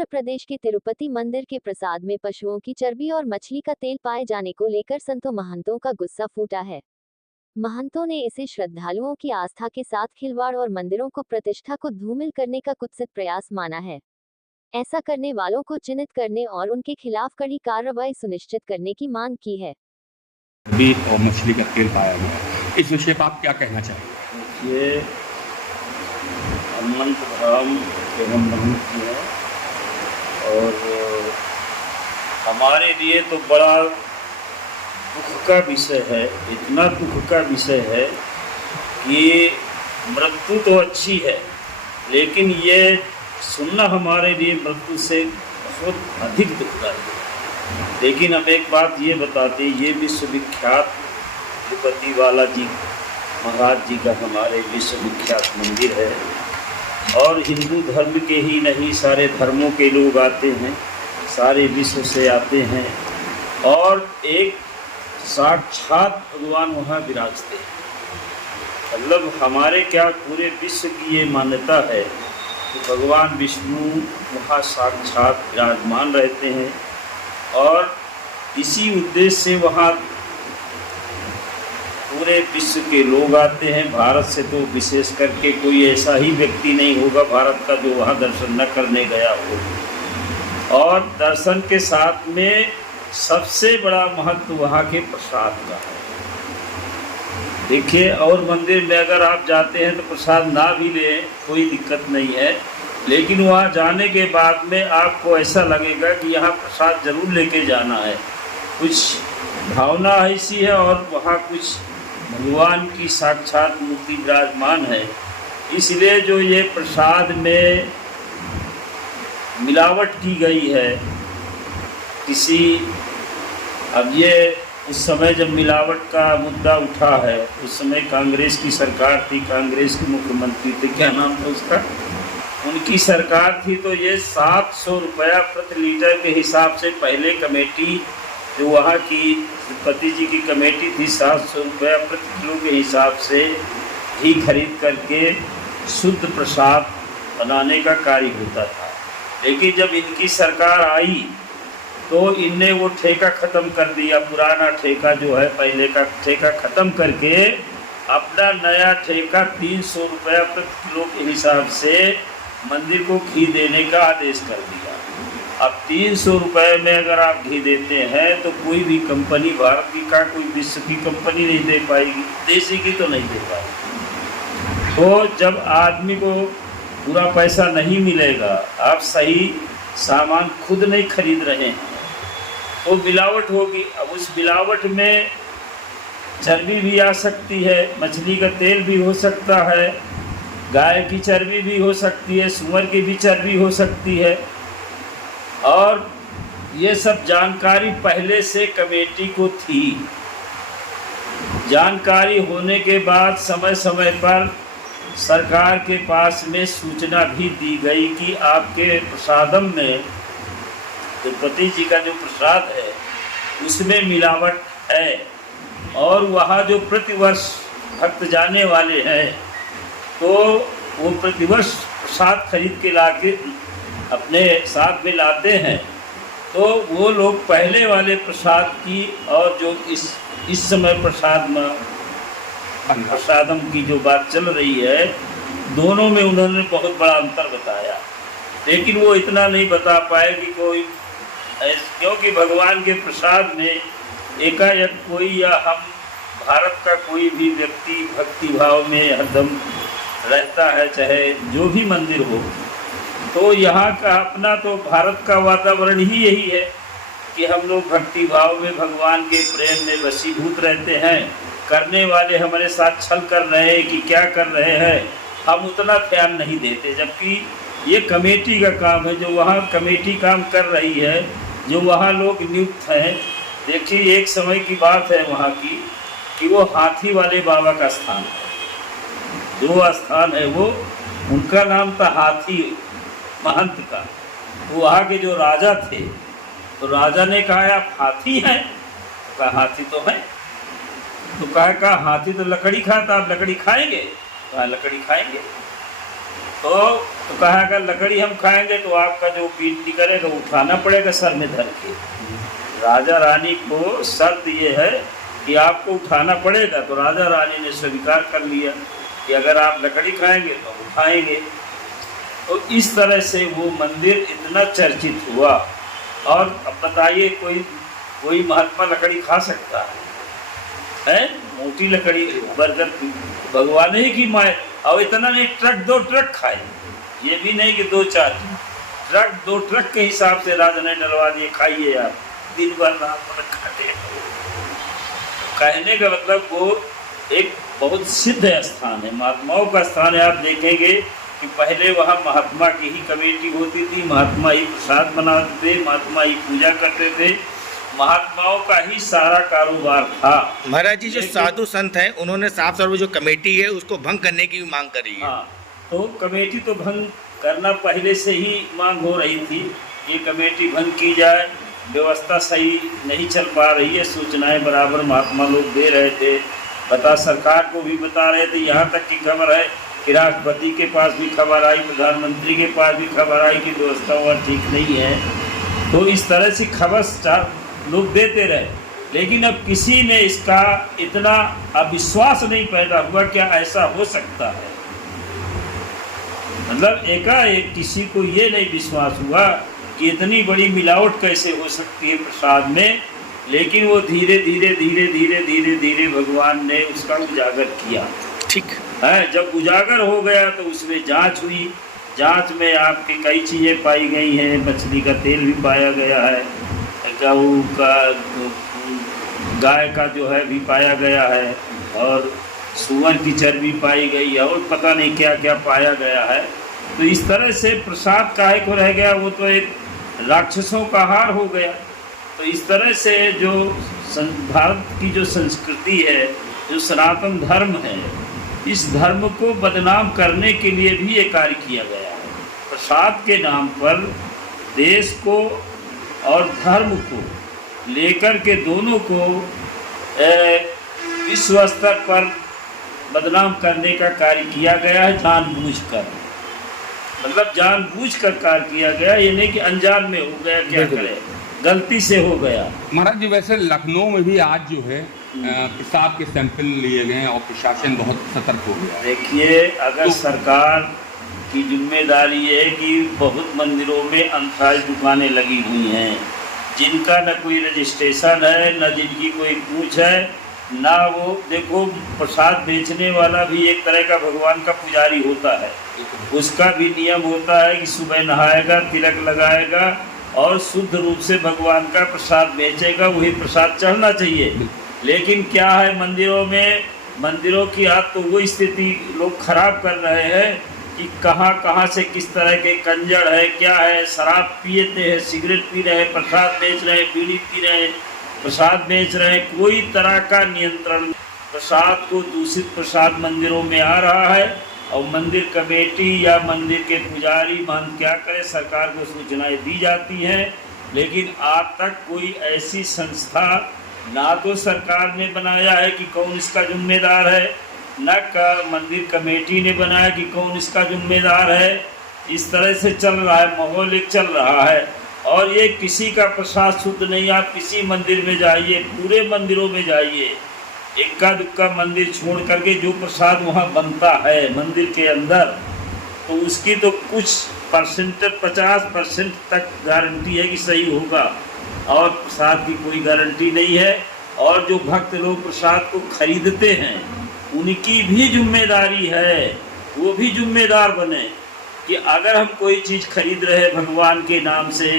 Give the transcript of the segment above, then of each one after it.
आंध्र प्रदेश के तिरुपति मंदिर के प्रसाद में पशुओं की चर्बी और मछली का तेल पाए जाने को लेकर संतों महंतों का गुस्सा फूटा है। महंतों ने इसे श्रद्धालुओं की आस्था के साथ खिलवाड़ और मंदिरों को प्रतिष्ठा को धूमिल करने का कुत्सित प्रयास माना है। ऐसा करने वालों को चिन्हित करने और उनके खिलाफ कड़ी कार्रवाई सुनिश्चित करने की मांग की है। चर्बी और मछली का तेल पाया गया है, इस विषय पर आप क्या कहना चाहेंगे? ये अमन के हम महंत हैं और हमारे लिए तो बड़ा दुख का विषय है। इतना दुख का विषय है कि मृत्यु तो अच्छी है, लेकिन ये सुनना हमारे लिए मृत्यु से बहुत अधिक दुखदायी है। लेकिन हम एक बात ये बताते, ये विश्वविख्यात तिरुपति बालाजी महाराज जी का हमारे विश्वविख्यात मंदिर है और हिंदू धर्म के ही नहीं सारे धर्मों के लोग आते हैं, सारे विश्व से आते हैं और एक साक्षात भगवान वहाँ विराजते हैं। मतलब हमारे क्या पूरे विश्व की ये मान्यता है कि भगवान विष्णु वहाँ साक्षात विराजमान रहते हैं और इसी उद्देश्य से वहाँ पूरे विश्व के लोग आते हैं। भारत से तो विशेष करके कोई ऐसा ही व्यक्ति नहीं होगा भारत का जो वहाँ दर्शन न करने गया हो। और दर्शन के साथ में सबसे बड़ा महत्व वहाँ के प्रसाद का है। देखिए, और मंदिर में अगर आप जाते हैं तो प्रसाद ना भी लें कोई दिक्कत नहीं है, लेकिन वहाँ जाने के बाद में आपको ऐसा लगेगा कि यहाँ प्रसाद जरूर लेके जाना है। कुछ भावना ऐसी है और वहाँ कुछ भगवान की साक्षात मूर्ति विराजमान है। इसलिए जो ये प्रसाद में मिलावट की गई है किसी, अब ये उस समय जब मिलावट का मुद्दा उठा है उस समय कांग्रेस की सरकार थी, कांग्रेस के मुख्यमंत्री थे, क्या नाम था उसका, उनकी सरकार थी। तो ये 700 रुपया प्रति लीटर के हिसाब से पहले कमेटी जो वहाँ की तिरुपति जी की कमेटी थी 700 रुपया प्रति किलो के हिसाब से ही खरीद करके शुद्ध प्रसाद बनाने का कार्य होता था। लेकिन जब इनकी सरकार आई तो इनने वो ठेका ख़त्म कर दिया। पुराना ठेका जो है पहले का ठेका ख़त्म करके अपना नया ठेका 300 रुपया प्रति किलो के हिसाब से मंदिर को घी देने का आदेश कर दिया। अब 300 रुपये में अगर आप घी देते हैं तो कोई भी कंपनी, भारत की का कोई विश्व की कंपनी नहीं दे पाएगी, देसी की तो नहीं दे पाएगी। तो जब आदमी को पूरा पैसा नहीं मिलेगा, आप सही सामान खुद नहीं खरीद रहे हैं तो मिलावट होगी। अब उस मिलावट में चर्बी भी आ सकती है, मछली का तेल भी हो सकता है, गाय की चर्बी भी हो सकती है, सूअर की भी चर्बी हो सकती है। और ये सब जानकारी पहले से कमेटी को थी। जानकारी होने के बाद समय समय पर सरकार के पास में सूचना भी दी गई कि आपके प्रसादम में, तिरुपति जी का जो प्रसाद है उसमें मिलावट है। और वहाँ जो प्रतिवर्ष भक्त जाने वाले हैं तो वो प्रतिवर्ष प्रसाद खरीद के लाके अपने साथ में लाते हैं। तो वो लोग पहले वाले प्रसाद की और जो इस समय प्रसादम की जो बात चल रही है, दोनों में उन्होंने बहुत बड़ा अंतर बताया। लेकिन वो इतना नहीं बता पाए कि कोई, क्योंकि भगवान के प्रसाद में एकाएक कोई या हम भारत का कोई भी व्यक्ति भक्ति भाव में हरदम रहता है, चाहे जो भी मंदिर हो। तो यहाँ का अपना तो भारत का वातावरण ही यही है कि हम लोग भक्ति भाव में भगवान के प्रेम में वशीभूत रहते हैं। करने वाले हमारे साथ छल कर रहे हैं कि क्या कर रहे हैं, हम उतना ध्यान नहीं देते। जबकि ये कमेटी का काम है, जो वहाँ कमेटी काम कर रही है, जो वहाँ लोग नियुक्त हैं। देखिए, एक समय की बात है वहाँ की कि वो हाथी वाले बाबा का स्थान है, जो स्थान है वो उनका नाम था हाथी महंत का। तो वहाँ के जो राजा थे, तो राजा ने कहा आप हाथी हैं? तो कहा हाथी तो है। तो कहा हाथी तो लकड़ी खाता, आप लकड़ी खाएंगे? कहा लकड़ी खाएंगे। तो तो कहा अगर लकड़ी हम खाएंगे तो आपका जो पीठ करेगा उठाना पड़ेगा सर में धर के। राजा रानी को शर्त ये है कि आपको उठाना पड़ेगा, तो राजा रानी ने स्वीकार कर लिया कि अगर आप लकड़ी खाएंगे तो उठाएंगे। तो इस तरह से वो मंदिर इतना चर्चित हुआ। और अब बताइए कोई महात्मा लकड़ी खा सकता है? मोटी लकड़ी बरगद भगवान ही की माए। और इतना नहीं, ट्रक 2 ट्रक खाए, ये भी नहीं कि 2-4 ट्रक, 2 ट्रक के हिसाब से राजा ने डलवा दिए, खाइए आप, दिन भर रात भर खाते। कहने का मतलब वो एक बहुत सिद्ध स्थान है, महात्माओं का स्थान है। आप देखेंगे कि पहले वहाँ महात्मा की ही कमेटी होती थी, महात्मा ही प्रसाद बनाते थे, महात्मा ही पूजा करते थे, महात्माओं का ही सारा कारोबार था। महाराज जी, जो साधु संत हैं उन्होंने साफ तौर पर जो कमेटी है उसको भंग करने की भी मांग करी है। हाँ, तो कमेटी तो भंग करना पहले से ही मांग हो रही थी, ये कमेटी भंग की जाए, व्यवस्था सही नहीं चल पा रही है, सूचनाएं बराबर महात्मा लोग दे रहे थे, बता सरकार को भी बता रहे थे। यहाँ तक की खबर है कि राष्ट्रपति के पास भी खबर आई, प्रधानमंत्री के पास भी खबर आई कि व्यवस्था वहाँ ठीक नहीं है। तो इस तरह से खबर लोग देते रहे, लेकिन अब किसी में इसका इतना अविश्वास नहीं पैदा हुआ क्या ऐसा हो सकता है। मतलब एकाएक किसी को ये नहीं विश्वास हुआ कि इतनी बड़ी मिलावट कैसे हो सकती है प्रसाद में। लेकिन वो धीरे धीरे धीरे धीरे धीरे धीरे भगवान ने उसका उजागर किया। ठीक है, जब उजागर हो गया तो उसमें जांच हुई। जांच में आपकी कई चीज़ें पाई गई हैं, मछली का तेल भी पाया गया है, गऊ का, गाय का जो है भी पाया गया है, और सूअर की चर्बी पाई गई है, और पता नहीं क्या क्या पाया गया है। तो इस तरह से प्रसाद काहे को रह गया, वो तो एक राक्षसों का हार हो गया। तो इस तरह से जो भारत की जो संस्कृति है, जो सनातन धर्म है, इस धर्म को बदनाम करने के लिए भी ये कार्य किया गया है। प्रसाद के नाम पर देश को और धर्म को लेकर के दोनों को विश्व स्तर पर बदनाम करने का कार्य किया गया है, जानबूझकर। मतलब जानबूझकर कार्य किया गया, ये नहीं कि अनजान में हो गया, क्या करें, गलती से हो गया। महाराज जी, वैसे लखनऊ में भी आज जो है प्रसाद के सैंपल लिए गए और प्रशासन बहुत सतर्क हो गया। देखिए, अगर सरकार की जिम्मेदारी है कि बहुत मंदिरों में अनथराइज्ड दुकानें लगी हुई हैं, जिनका न कोई रजिस्ट्रेशन है, न जिनकी कोई पूछ है, ना वो, देखो प्रसाद बेचने वाला भी एक तरह का भगवान का पुजारी होता है। उसका भी नियम होता है कि सुबह नहाएगा, तिलक लगाएगा और शुद्ध रूप से भगवान का प्रसाद बेचेगा, वही प्रसाद चढ़ना चाहिए। लेकिन क्या है, मंदिरों की आज तो वो स्थिति लोग खराब कर रहे हैं कि कहाँ से किस तरह के कंजड़ है, क्या है, शराब पीते हैं, सिगरेट पी रहे हैं, प्रसाद बेच रहे हैं, बीड़ी पी रहे हैं, प्रसाद बेच रहे हैं, कोई तरह का नियंत्रण। प्रसाद को दूषित प्रसाद मंदिरों में आ रहा है, और मंदिर कमेटी या मंदिर के पुजारी महंत क्या करें, सरकार को सूचनाएं दी जाती हैं, लेकिन आज तक कोई ऐसी संस्था ना तो सरकार ने बनाया है कि कौन इसका जिम्मेदार है, न का मंदिर कमेटी ने बनाया कि कौन इसका जिम्मेदार है। इस तरह से चल रहा है, माहौल एक चल रहा है, और ये किसी का प्रसाद शुद्ध नहीं। आप किसी मंदिर में जाइए, पूरे मंदिरों में जाइए, इक्का दुक्का मंदिर छोड़ करके जो प्रसाद वहाँ बनता है मंदिर के अंदर, तो उसकी तो कुछ परसेंट 50% तक गारंटी है कि सही होगा, और प्रसाद की कोई गारंटी नहीं है। और जो भक्त लोग प्रसाद को खरीदते हैं, उनकी भी जिम्मेदारी है, वो भी जिम्मेदार बने कि अगर हम कोई चीज़ खरीद रहे हैं भगवान के नाम से,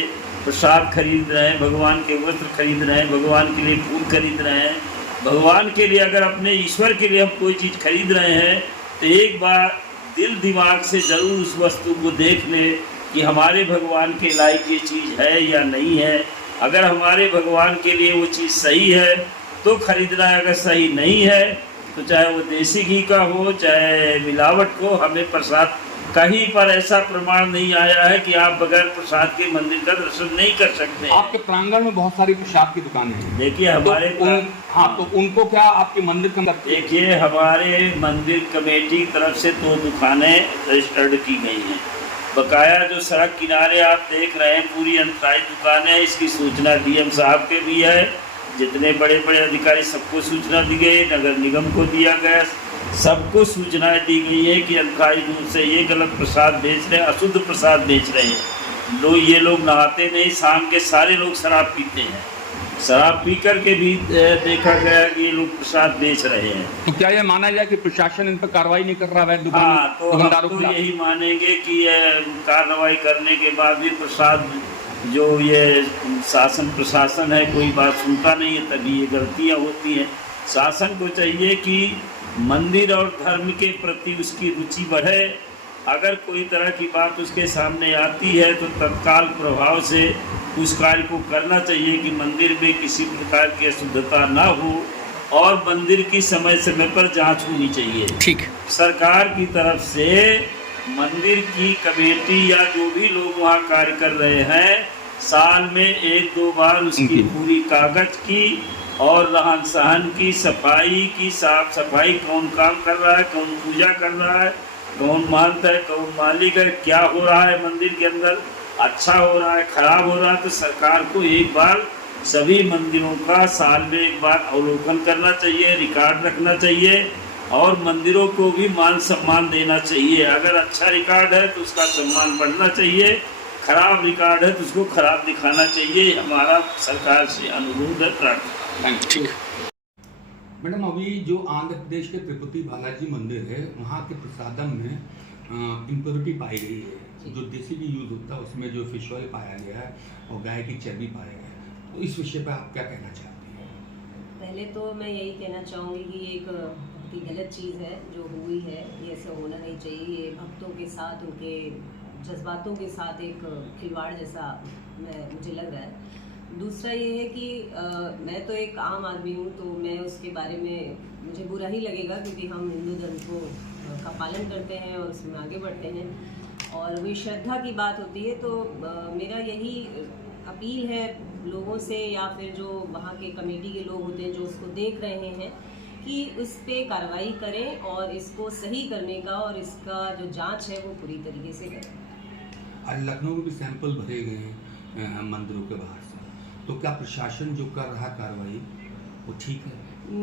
प्रसाद खरीद रहे हैं, भगवान के वस्त्र खरीद रहे हैं, भगवान के लिए फूल खरीद रहे हैं, भगवान के लिए, अगर अपने ईश्वर के लिए हम कोई चीज़ खरीद रहे हैं, तो एक बार दिल दिमाग से ज़रूर उस वस्तु को देख ले कि हमारे भगवान के लायक ये चीज़ है या नहीं है। अगर हमारे भगवान के लिए वो चीज़ सही है तो खरीदना है, अगर सही नहीं है तो चाहे वो देसी घी का हो, चाहे मिलावट हो, हमें प्रसाद कहीं पर ऐसा प्रमाण नहीं आया है कि आप बगैर प्रसाद के मंदिर का दर्शन नहीं कर सकते। आपके प्रांगण में बहुत सारी प्रसाद की दुकानें हैं। देखिए हमारे तो उनको क्या आपके मंदिर के अंदर? देखिए, हमारे मंदिर कमेटी की तरफ से 2 दुकानें रजिस्टर्ड की गई हैं, बकाया जो सड़क किनारे आप देख रहे हैं पूरी अंतराई दुकानें, इसकी सूचना डीएम साहब के भी है, जितने बड़े बड़े अधिकारी सबको सूचना दी गई, नगर निगम को दिया गया, सबको सूचनाएं दी गई है कि अंतराई दूर से ये गलत प्रसाद बेच रहे हैं, अशुद्ध प्रसाद बेच रहे हैं। ये लोग नहाते नहीं, शाम के सारे लोग शराब पीते हैं, शराब पी कर के भी देखा गया कि ये लोग प्रसाद बेच रहे हैं। तो क्या ये माना जाए कि प्रशासन इन पर कार्रवाई नहीं कर रहा है? हाँ, तो हम तो यही मानेंगे कि कार्रवाई करने के बाद भी प्रसाद जो ये शासन प्रशासन है कोई बात सुनता नहीं है, तभी ये गलतियाँ होती हैं। शासन को चाहिए कि मंदिर और धर्म के प्रति उसकी रुचि बढ़े, अगर कोई तरह की बात उसके सामने आती है तो तत्काल प्रभाव से उस कार्य को करना चाहिए कि मंदिर में किसी प्रकार की अशुद्धता ना हो और मंदिर की समय समय पर जांच होनी चाहिए। ठीक। सरकार की तरफ से मंदिर की कमेटी या जो भी लोग वहाँ कार्य कर रहे हैं, साल में 1-2 बार उसकी पूरी कागज की और रहन सहन की, सफाई की, साफ सफाई, कौन काम कर रहा है, कौन पूजा कर रहा है, कौन महंत है, कौन मालिक है, क्या हो रहा है मंदिर के अंदर, अच्छा हो रहा है, खराब हो रहा है, तो सरकार को एक बार सभी मंदिरों का साल में एक बार अवलोकन करना चाहिए, रिकॉर्ड रखना चाहिए और मंदिरों को भी मान सम्मान देना चाहिए। अगर अच्छा रिकॉर्ड है तो उसका सम्मान बढ़ना चाहिए, खराब रिकॉर्ड है तो उसको खराब दिखाना चाहिए। हमारा सरकार से अनुरोध है, प्रार्थना। ठीक। मैडम, अभी जो आंध्र प्रदेश के तिरुपति बालाजी मंदिर है, वहाँ के प्रसादम में इम्प्योरिटी पाई गई है। जो देसी घी यूज़ होता है उसमें जो फिश ऑयल पाया गया है और गाय की चर्बी पाया गया है, तो इस विषय पर आप क्या कहना चाहते हैं? पहले तो मैं यही कहना चाहूँगी कि ये एक बहुत ही गलत चीज़ है जो हुई है, ये ऐसा होना नहीं चाहिए। ये भक्तों के साथ, उनके जज्बातों के साथ एक खिलवाड़ जैसा मुझे लग रहा है। दूसरा ये है कि मैं तो एक आम आदमी हूँ, तो मैं उसके बारे में मुझे बुरा ही लगेगा क्योंकि हम हिंदू धर्म का पालन करते हैं और उसमें आगे बढ़ते हैं और वही श्रद्धा की बात होती है। तो मेरा यही अपील है लोगों से या फिर जो वहाँ के कमेटी के लोग होते हैं जो उसको देख रहे हैं कि उस पर कार्रवाई करें और इसको सही करने का और इसका जो जांच है वो पूरी तरीके से करें। आज लखनऊ में भी सैंपल भरे गए हैं मंदिरों के बाहर से, तो क्या प्रशासन जो कर रहा कार्रवाई वो ठीक है?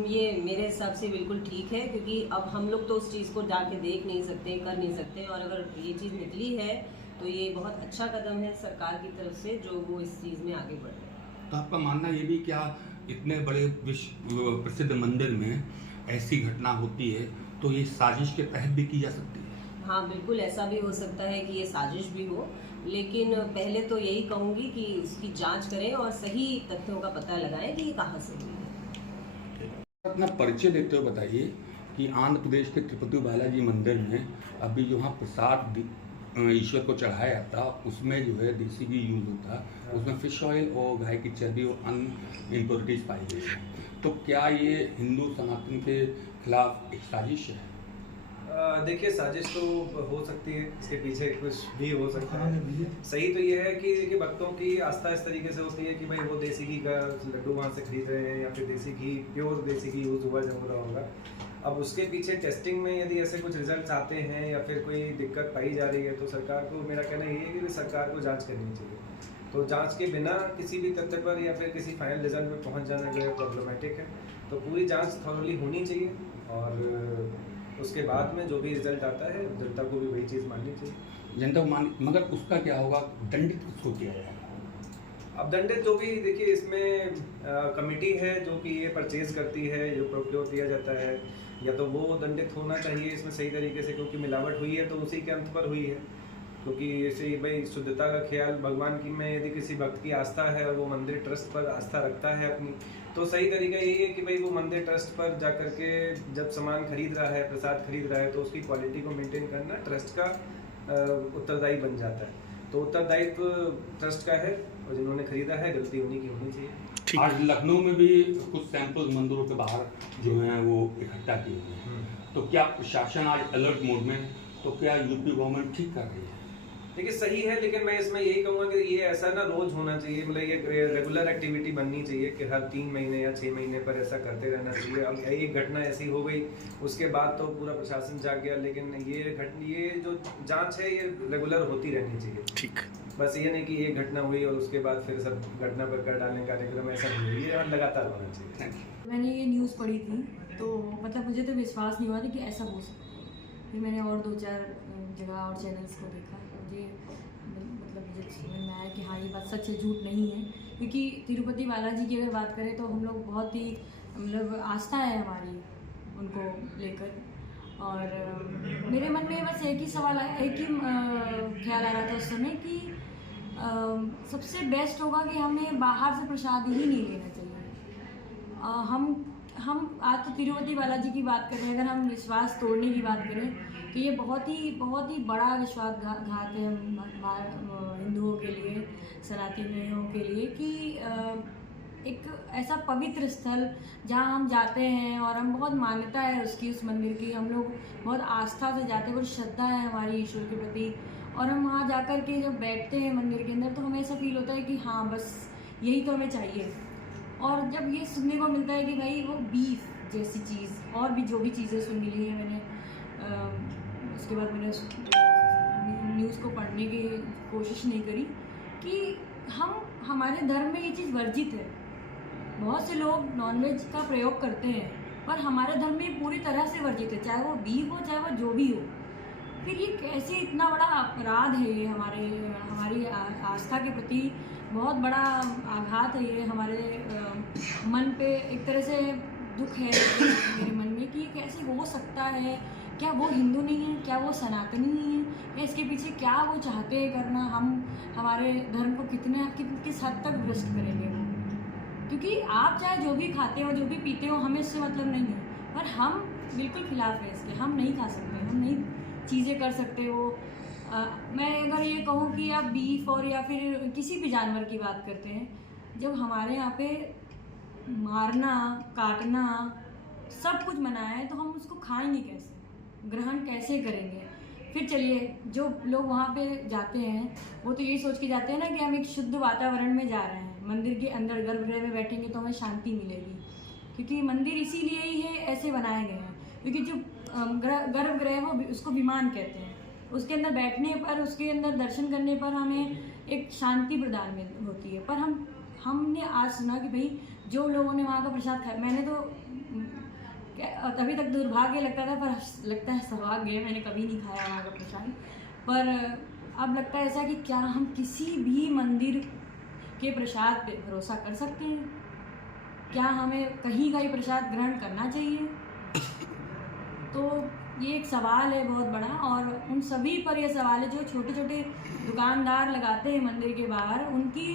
ये मेरे हिसाब से बिल्कुल ठीक है क्योंकि अब हम लोग तो उस चीज़ को जाके देख नहीं सकते, कर नहीं सकते और अगर ये चीज़ निकली है तो ये बहुत अच्छा कदम है सरकार की तरफ से जो वो इस चीज़ में आगे बढ़ रहे हैं। तो आपका मानना ये भी क्या इतने बड़े विश्व प्रसिद्ध मंदिर में ऐसी घटना होती है तो ये साजिश के तहत भी की जा सकती है? हाँ बिल्कुल, ऐसा भी हो सकता है कि ये साजिश भी हो, लेकिन पहले तो यही कहूँगी कि उसकी जांच करें और सही तथ्यों का पता लगाएं कि ये कहाँ से हुई है। अपना परिचय देते हुए बताइए कि आंध्र प्रदेश के तिरुपति बालाजी मंदिर में अभी जो वहाँ प्रसाद ईश्वर को चढ़ाया जाता उसमें जो है देसी घी यूज होता, उसमें फिश ऑयल और गाय की चर्बी और अन्य इम्प्योरिटीज पाई गई है, तो क्या ये हिंदू सनातन के खिलाफ एक साजिश है? देखिए, साजिश तो हो सकती है, इसके पीछे कुछ भी हो सकता है। सही तो ये है कि देखिए भक्तों की आस्था इस तरीके से होती है कि भाई वो देसी घी का लड्डू वहाँ से खरीद रहे हैं या फिर देसी घी, प्योर देसी घी यूज़ हुआ जब हो रहा होगा। अब उसके पीछे टेस्टिंग में यदि ऐसे कुछ रिजल्ट आते हैं या फिर कोई दिक्कत पाई जा रही है तो सरकार को, मेरा कहना ये है कि सरकार को जाँच करनी चाहिए। तो जाँच के बिना किसी भी तथ्य पर या फिर किसी फाइनल रिजल्ट में पहुँच जाना जो है प्रॉब्लमेटिक है। तो पूरी जाँच थॉरली होनी चाहिए और उसके बाद में जो भी रिजल्ट आता है जनता को भी वही चीज़ माननी चाहिए। जनता को मान, मगर उसका क्या होगा, दंडित किसको किया जाएगा? अब दंडित जो भी, देखिए इसमें कमेटी है जो कि ये परचेज करती है, जो प्रोक्योर दिया जाता है, या तो वो दंडित होना चाहिए इसमें सही तरीके से, क्योंकि मिलावट हुई है तो उसी के अंत पर हुई है। क्योंकि ऐसे भाई शुद्धता का ख्याल भगवान की में यदि किसी भक्त की आस्था है और वो मंदिर ट्रस्ट पर आस्था रखता है अपनी, तो सही तरीका यही है कि भाई वो मंदिर ट्रस्ट पर जा कर के जब सामान खरीद रहा है, प्रसाद खरीद रहा है, तो उसकी क्वालिटी को मेंटेन करना ट्रस्ट का उत्तरदायी बन जाता है। तो उत्तरदायित्व ट्रस्ट का है और जिन्होंने खरीदा है गलती उन्हीं की होनी चाहिए। आज लखनऊ में भी कुछ सैंपल मंदिरों के बाहर जो हैं वो इकट्ठा किए हुए हैं, तो क्या प्रशासन आज अलर्ट मोड में, तो क्या यूपी गवर्नमेंट ठीक कर रही है? देखिए सही है, लेकिन मैं इसमें यही कहूँगा कि ये ऐसा ना रोज होना चाहिए, मतलब ये रेगुलर एक्टिविटी बननी चाहिए कि हर 3 महीने या 6 महीने पर ऐसा करते रहना चाहिए। अब एक घटना ऐसी हो गई, उसके बाद तो पूरा प्रशासन जाग गया, लेकिन ये जो जांच है ये रेगुलर होती रहनी चाहिए। ठीक, बस ये नहीं कि एक घटना हुई और उसके बाद फिर सब घटना पर कर डालने का कार्यक्रम, ऐसा नहीं है, ये लगातार होना चाहिए। Thank you. मैंने ये न्यूज़ पढ़ी थी तो मतलब मुझे तो विश्वास नहीं हुआ था कि ऐसा हो सकता है। फिर मैंने और 2-4 जगह और चैनल्स को देखा, मुझे मतलब मुझे समझ में आया कि हाँ ये बात सच है, झूठ नहीं है। क्योंकि तिरुपति बालाजी की अगर बात करें तो हम लोग बहुत ही मतलब आस्था है हमारी उनको लेकर। और मेरे मन में बस एक ही सवाल एक ही ख्याल आ रहा था उस समय कि सबसे बेस्ट होगा कि हमें बाहर से प्रसाद ही नहीं लेना चाहिए। हम आज तो तिरुपति बालाजी की बात करें, अगर हम विश्वास तोड़ने की बात करें तो ये बहुत ही बड़ा विश्वासघात है हिंदुओं के लिए, सनातनियों के लिए कि एक ऐसा पवित्र स्थल जहाँ हम जाते हैं और हम बहुत मान्यता है उसकी, उस मंदिर की, हम लोग बहुत आस्था से जाते हैं, बहुत श्रद्धा है हमारी ईश्वर के प्रति। और हम वहाँ जाकर के जब बैठते हैं मंदिर के अंदर तो हमें ऐसा फील होता है कि हाँ बस यही तो हमें चाहिए। और जब ये सुनने को मिलता है कि भाई वो बीफ जैसी चीज़ और भी जो भी चीज़ें सुन ली है मैंने, उसके बाद मैंने न्यूज़ को पढ़ने की कोशिश नहीं करी कि हमारे धर्म में ये चीज़ वर्जित है। बहुत से लोग नॉनवेज का प्रयोग करते हैं पर हमारे धर्म में पूरी तरह से वर्जित है, चाहे वो बीफ हो चाहे वो जो भी हो। फिर ये कैसे इतना बड़ा अपराध है, ये हमारी आस्था के प्रति बहुत बड़ा आघात है, ये हमारे मन पे एक तरह से दुख है मेरे मन में कि ये कैसे हो सकता है। क्या वो हिंदू नहीं है, क्या वो सनातनी नहीं है, या इसके पीछे क्या वो चाहते हैं करना, हम हमारे धर्म को किस हद तक भ्रष्ट करेंगे वो। क्योंकि आप चाहे जो भी खाते हो जो भी पीते हो हमें इससे मतलब नहीं है, पर हम बिल्कुल खिलाफ है इसके, हम नहीं खा सकते, हम नहीं चीज़ें कर सकते हो। मैं अगर ये कहूँ कि आप बीफ और या फिर किसी भी जानवर की बात करते हैं, जब हमारे यहाँ पे मारना काटना सब कुछ मना है तो हम उसको खाएंगे कैसे, ग्रहण कैसे करेंगे। फिर चलिए जो लोग वहाँ पे जाते हैं वो तो यही सोच के जाते हैं ना कि हम एक शुद्ध वातावरण में जा रहे हैं, मंदिर के अंदर गर्भगृह में बैठेंगे तो हमें शांति मिलेगी, क्योंकि मंदिर इसीलिए ही है ऐसे बनाए गए हैं। क्योंकि जो गर्भगृह वो उसको विमान कहते हैं, उसके अंदर बैठने पर उसके अंदर दर्शन करने पर हमें एक शांति प्रदान होती है। पर हमने आज सुना कि भाई जो लोगों ने वहाँ का प्रसाद खाया, मैंने तो तभी तक दुर्भाग्य लगता था पर लगता है सौभाग्य, मैंने कभी नहीं खाया वहाँ का प्रसाद। पर अब लगता है ऐसा कि क्या हम किसी भी मंदिर के प्रसाद पे भरोसा कर सकते हैं? क्या हमें कहीं का ही प्रसाद ग्रहण करना चाहिए? तो ये एक सवाल है बहुत बड़ा, और उन सभी पर यह सवाल है जो छोटे छोटे दुकानदार लगाते हैं मंदिर के बाहर, उनकी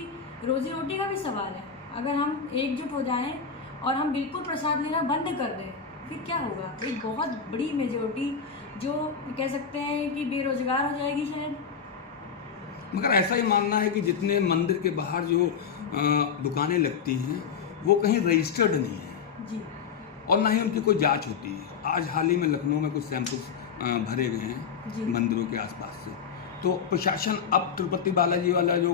रोजी रोटी का भी सवाल है। अगर हम एकजुट हो जाएं और हम बिल्कुल प्रसाद लेना बंद कर दें फिर क्या होगा? एक बहुत बड़ी मेजॉरिटी जो कह सकते हैं कि बेरोजगार हो जाएगी शायद। मगर ऐसा ही मानना है कि जितने मंदिर के बाहर जो दुकानें लगती हैं वो कहीं रजिस्टर्ड नहीं है जी, और ना ही उनकी कोई जांच होती है। आज हाल ही में लखनऊ में कुछ सैंपल्स भरे गए हैं मंदिरों के आसपास से, तो प्रशासन अब तिरुपति बालाजी वाला जो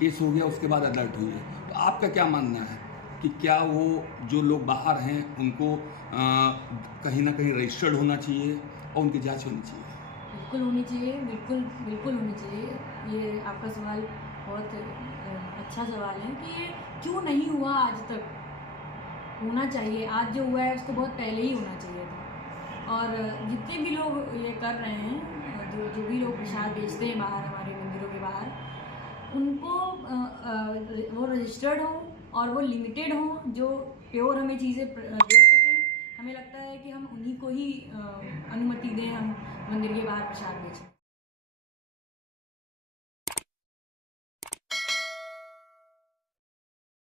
केस हो गया उसके बाद अलर्ट हुई है। तो आपका क्या मानना है कि क्या वो जो लोग बाहर हैं उनको कहीं ना कहीं रजिस्टर्ड होना चाहिए और उनकी जांच होनी चाहिए? बिल्कुल होनी चाहिए, बिल्कुल होनी चाहिए। ये आपका सवाल बहुत अच्छा सवाल है कि ये क्यों नहीं हुआ आज तक। होना चाहिए, आज जो हुआ है उसको बहुत पहले ही होना चाहिए था। और जितने भी लोग ये कर रहे हैं, जो भी लोग प्रसाद बेचते हैं बाहर हमारे मंदिरों के बाहर, उनको वो रजिस्टर्ड हो और वो लिमिटेड हो, जो प्योर हमें चीज़ें दे सकें। हमें लगता है कि हम उन्हीं को ही अनुमति दें, हम मंदिर के बाहर प्रसाद बेचें।